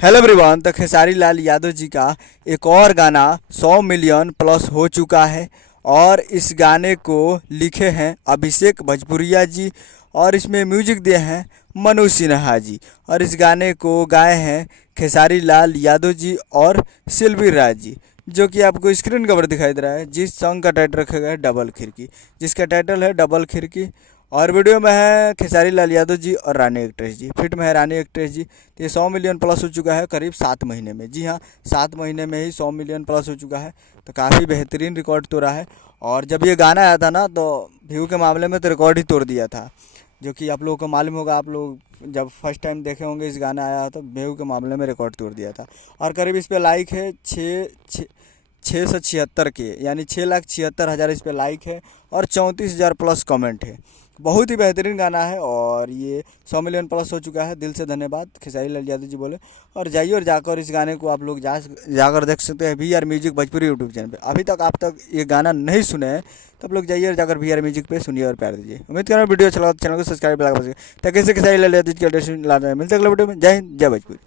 Hello everyone. तो खेसारी लाल यादव जी का एक और गाना 100 मिलियन प्लस हो चुका है और इस गाने को लिखे हैं अभिषेक भोजपुरिया जी और इसमें म्यूजिक दिए हैं मनु सिन्हा जी और इस गाने को गाए हैं खेसारी लाल यादव जी और सिल्वी राज जी, जो कि आपको स्क्रीन कवर दिखाई दे रहा है। जिस सॉन्ग का टाइटल रखा गया है डबल खिड़की, जिसका टाइटल है डबल खिड़की। और वीडियो में है खेसारी लाल यादव जी और रानी एक्ट्रेस जी, फिट में है रानी एक्ट्रेस जी। तो ये 100 मिलियन प्लस हो चुका है करीब 7 महीने में। जी हाँ, 7 महीने में ही 100 मिलियन प्लस हो चुका है। तो काफ़ी बेहतरीन रिकॉर्ड तोड़ा है। और जब ये गाना आया था ना, तो व्यू के मामले में तो रिकॉर्ड ही तोड़ दिया था, जो कि आप लोगों को मालूम होगा। आप लोग जब फर्स्ट टाइम देखे होंगे इस गाना आया तो व्यू के मामले में रिकॉर्ड तोड़ दिया था। और करीब इस पर लाइक है 676 के, यानी 6,76,000 इस पर लाइक है और 34,000 प्लस कमेंट है। बहुत ही बेहतरीन गाना है और ये 100 मिलियन प्लस हो चुका है। दिल से धन्यवाद खेसारी लाल यादव जी बोले। और जाइए और जाकर इस गाने को आप लोग जाकर देख सकते हैं we are music Bhojpuri YouTube channel पे। अभी तक आप तक ये गाना नहीं सुने हैं तो आप लोग जाइए और जाकर वी आर म्यूजिक पे सुनिए और प्यार दीजिए। उम्मीद कर रहा हूँ वीडियो अच्छा लगा तो चैनल को सब्सक्राइब लगा पाएंगे ताकि खेसारी लाल यादव जी के मिलते अगले वीडियो में। जय हिंद, जय भोजपुरी।